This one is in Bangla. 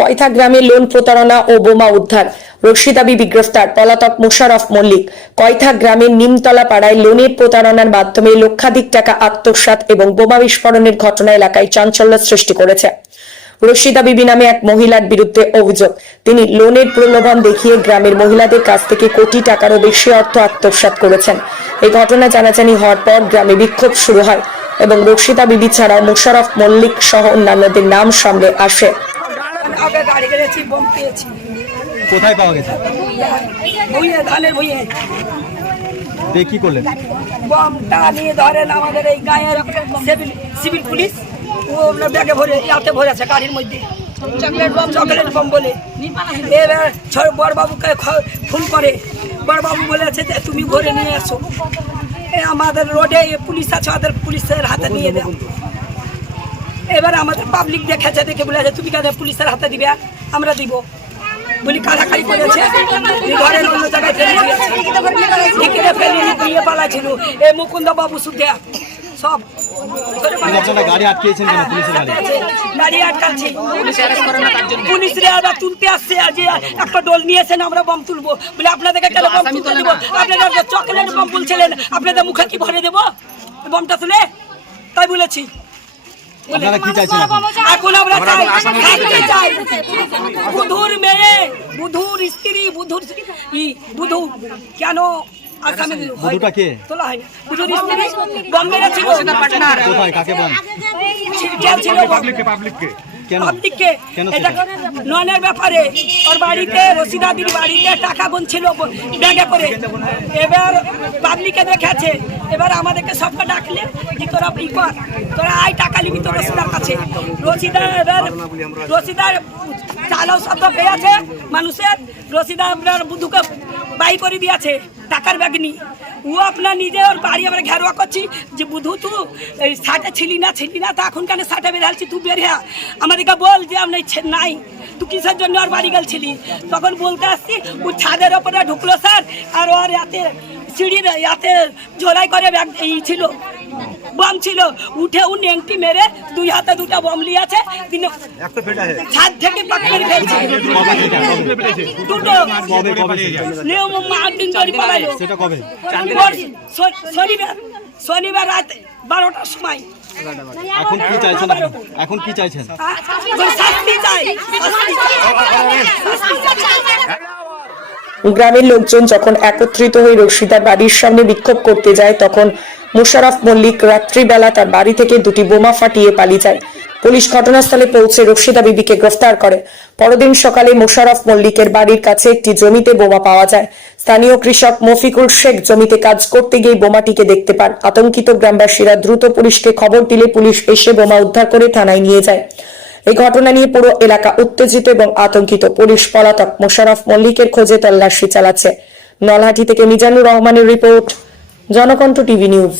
কয়থা গ্রামে লোন প্রতারণা ও বোমা উদ্ধার? রশিদা বিবি গ্রেফতার পলাতক মোশারফ মল্লিক। কয়থা গ্রামের নিমতলা পাড়ায় লোনের প্রতারণার মাধ্যমে লক্ষাধিক টাকা আত্মসাৎ এবং বোমা বিস্ফোরণের ঘটনা এলাকায় চাঞ্চল্য সৃষ্টি করেছে। রশিদা বিবি নামে এক মহিলার বিরুদ্ধে অভিযোগ। তিনি লোনের প্রলোভন দেখিয়ে গ্রামের মহিলাদের কাছ থেকে কোটি টাকারও বেশি অর্থ আত্মসাৎ করেছেন। এই ঘটনা জানাজানি হওয়ার পর গ্রামে বিক্ষোভ শুরু হয় এবং রশিদা বিবি ছাড়াও মোশারফ মল্লিক সহ অন্যান্যদের নাম সামনে আসে। আগে গাড়ি গেছি বম পেয়েছি কোথায় পাওয়া গেছে? ধানের দিয়ে কি করলেন? বমটা নিয়ে ধরেন আমাদের এই গায়ের সিভিল সিভিল পুলিশ। ও ওনার ব্যাগে ভরে ইয়াতে ভরে আছে গাড়ির মধ্যে। চকলেট বম চকলেট বম বলে। এবার বড়বাবুকে ফোন করে। বড়বাবু বলেছে যে তুমি ভরে নিয়ে আসো এ আমাদের রোডে পুলিশ আছে ওদের পুলিশের হাতে নিয়ে দেয় এবার আমাদের পাবলিক দেখেছে দেখে বলেছে তুমি কেন পুলিশের হাতে দিবে? আমরা দিব। বলি কাড়াকাড়ি করেছে? এই ঘরের অন্য জায়গায় ফেলে দিয়েছে। ফেলে নিয়ে পালাছিল এ মুকুন্দ বাবু সুধিয়া সব আছে গাড়ি আটকিয়েছেন গাড়ি। আটকাচ্ছি। আবার তুলতে আসছে আজ একটা ডোল নিয়েছেন আমরা বম তুলবো। বলে আপনাদেরকে কেন বম তুলতে দেবো? আপনাদের চকলেট বম বলছিলেন আপনাদের মুখে কি ভরে দেবো? বমটা তুলে? তাই বলেছি। আপনারা কি চাইছেন এখন? আমরা চাই। চাই। বুধুর মেয়ে বুধুর স্ত্রী বুধুর ই বুধু কেন আসামি হয়? বুধুটা কে? তোলা হয় বুধুর স্ত্রী বম্বেরা ছিল। কোথায়? কাকে বল ছিল ছিল কেন পাবলিককে এটা? লোনের ব্যাপারে ওর বাড়িতে রশিদাদির বাড়িতে টাকা গুনছিল ব্যাগে করে। এবার পাবলিকে দেখেছে। এবার আমাদেরকে সবকে ডাকলে যে তোরা ই কর তোরা আয় টাকা নিবি তো রশিদার কাছে। রশিদা এবার রশিদার চালও শব্দ পেয়েছে মানুষের। রশিদা আপনার বুধুকে বাই করে দিয়েছে টাকার ব্যাগ নি ও আপনার নিজে ওর বাড়ি আমরা ঘেরোয়া করছি। যে বুধু, তু এই সাটে ছিলি না ছিলি না, তা এখন কেন সাটে বেরালছি তুই বেরিয়া আমাদেরকে বল যে আমি নাই। তুই কিসের জন্য ওর বাড়ি গেলছিলি? তখন বলতে আসছি, ও ছাদের ওপরে ঢুকলো, স্যার। আর ওর এতে সিঁড়ির এতে ঝোলাই করে ব্যাগ এই ছিল। বম ছিল। উঠে ও নেংটি মেরে দুই হাতে দুটা বম লিয়েছে। তিনি ছাদ থেকে পাক করে ফেলছে। দুটো? নিয়ম মাদিন ধরে পালাইলো সেটা কবে? শনিবার শনিবার রাত বারোটার সময়। এখন কি চাইছেন এখন কি চাইছেন? হ্যাঁ? গ্রামের লোকজন যখন একত্রিত হয়ে রশিদার বাড়ির সামনে বিক্ষোভ করতে যায় তখন মোশারফ মল্লিক রাত্রিবেলা তার বাড়ি থেকে দুটি বোমা ফাটিয়ে পালিয়ে যায়। পুলিশ ঘটনাস্থলে পৌঁছে রশিদা বিবিকে গ্রেফতার করে। পরদিন সকালে মোশারফ মল্লিকের বাড়ির কাছে একটি জমিতে বোমা পাওয়া যায়। স্থানীয় কৃষক মফিকুল শেখ জমিতে কাজ করতে গিয়ে বোমাটিকে দেখতে পান। আতঙ্কিত গ্রামবাসীরা দ্রুত পুলিশকে খবর দিলে পুলিশ এসে বোমা উদ্ধার করে থানায় নিয়ে যায়। এই ঘটনা নিয়ে পুরো এলাকা উত্তেজিত এবং আতঙ্কিত। পুলিশ পলাতক মোশারফ মল্লিকের খোঁজে তল্লাশি চালাচ্ছে। নলহাটি থেকে মিজানুর রহমানের রিপোর্ট জনকণ্ঠ টিভি নিউজ।